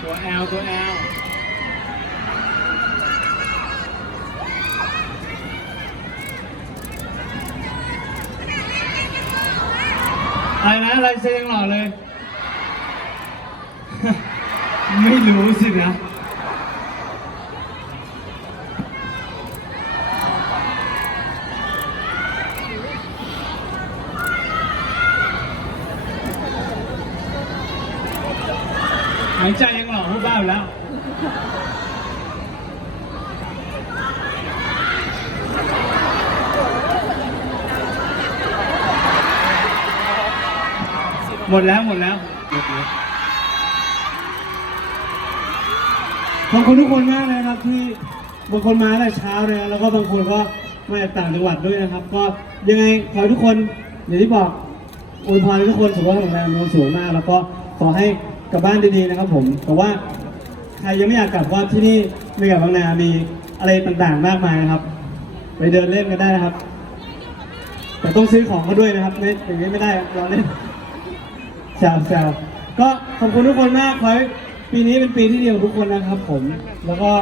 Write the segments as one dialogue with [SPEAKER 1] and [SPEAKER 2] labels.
[SPEAKER 1] ตัว L ตัว L อะไรนะลายเซ็งหล่อเลย ไม่รู้สินะ หายใจยังหล่อผู้บ้าอยู่แล้ว หมดแล้วหมดแล้ว
[SPEAKER 2] ขอบคุณทุกคนมากเลยครับที่บางคนมาแต่เช้าเลยนะแล้วก็บางคนก็มาจากต่างจังหวัดด้วยนะครับ ก็ยังไงขอให้ทุกคนอย่างที่บอกอวยพรให้ทุกคนสุขภาพแข็งแรงมีความสุขมาก แล้วก็ขอให้ กลับบ้านดีๆนะครับผม แต่ว่าใครยังไม่อยากกลับว่าที่นี่ไม่กับบางนา มีอะไรต่างๆมากมายนะครับ ไปเดินเล่นกันได้นะครับ แต่ต้องซื้อของมาด้วยนะครับไม่อย่างนี้ไม่ได้เราเล่นแซวแซวก็ขอบคุณทุกคนมากขอให้ปีนี้เป็นปีที่ดีของทุกคนนะครับผม แล้วก็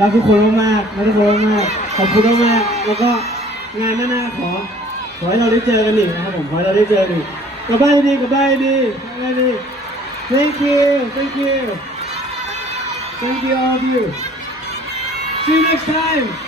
[SPEAKER 2] รักทุกคนมากๆรักทุกคนมากๆขอบคุณมากๆแล้วก็งานหน้าๆขอ ขอให้เราได้เจอกันอีกนะครับผม ขอให้เราได้เจอกันอีกกลับบ้านดีๆกลับบ้านดีๆกลับบ้านดี thank you thank you. Thank you all of you. See you next time